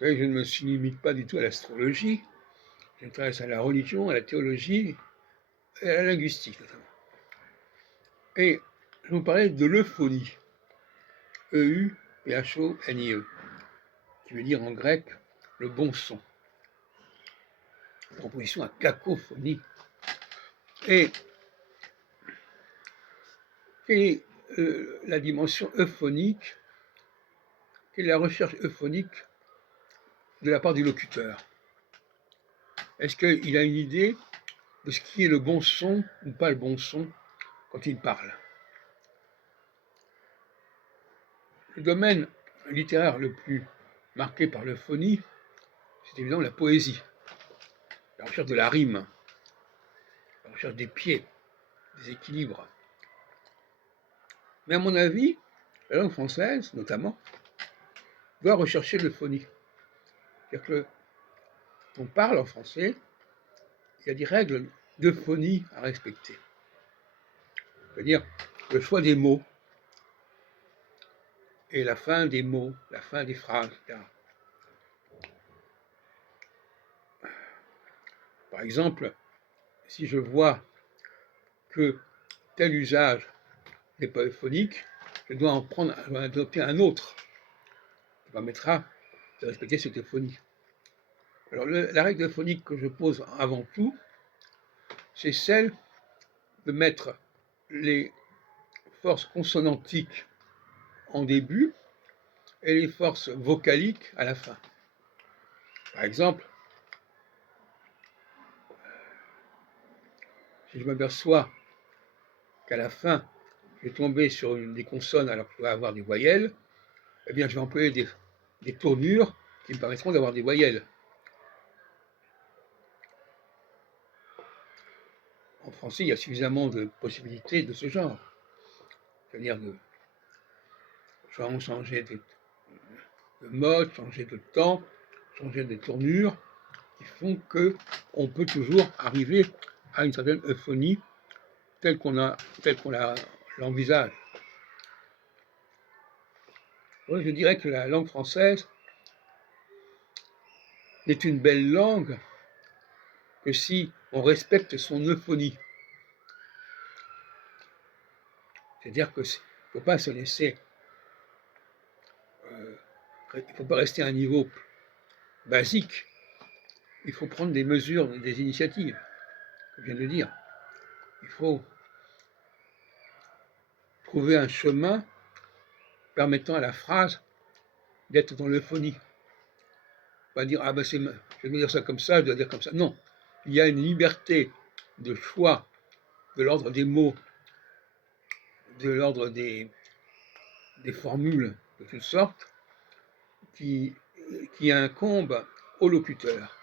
Vous savez, je ne me limite pas du tout à l'astrologie, je m'intéresse à la religion, à la théologie et à la linguistique notamment. Et je vous parlais de l'euphonie, E-U-P-H-O-N-I-E, qui veut dire en grec le bon son, en opposition à cacophonie. Et quelle est la dimension euphonique, quelle est la recherche euphonique de la part du locuteur? Est-ce qu'il a une idée de ce qui est le bon son ou pas le bon son quand il parle? Le domaine littéraire le plus marqué par l'euphonie, c'est évidemment la poésie, la recherche de la rime, la recherche des pieds, des équilibres. Mais à mon avis, la langue française, notamment, doit rechercher l'euphonie. C'est-à-dire que on parle en français, il y a des règles d'euphonie à respecter. C'est-à-dire le choix des mots et la fin des mots, la fin des phrases, etc. Par exemple, si je vois que tel usage n'est pas euphonique, je dois adopter un autre qui permettra de respecter cette euphonie. Alors la règle euphonique que je pose avant tout, c'est celle de mettre les forces consonantiques en début et les forces vocaliques à la fin. Par exemple, si je m'aperçois qu'à la fin, je vais tomber sur des consonnes alors que je dois avoir des voyelles, eh bien je vais employer des tournures qui me permettront d'avoir des voyelles. En français, il y a suffisamment de possibilités de ce genre. C'est-à-dire de changer de mode, changer de temps, changer de tournure, qui font qu'on peut toujours arriver à une certaine euphonie telle qu'on l'envisage. Je dirais que la langue française n'est une belle langue que si on respecte son euphonie. C'est-à-dire qu'il ne faut pas se laisser, il ne faut pas rester à un niveau basique, il faut prendre des mesures, des initiatives, comme je viens de le dire. Il faut trouver un chemin permettant à la phrase d'être dans l'euphonie. Pas dire, ah ben je vais dire ça comme ça, je dois dire comme ça. Non, il y a une liberté de choix de l'ordre des mots, de l'ordre des formules de toutes sortes, qui incombe au locuteur.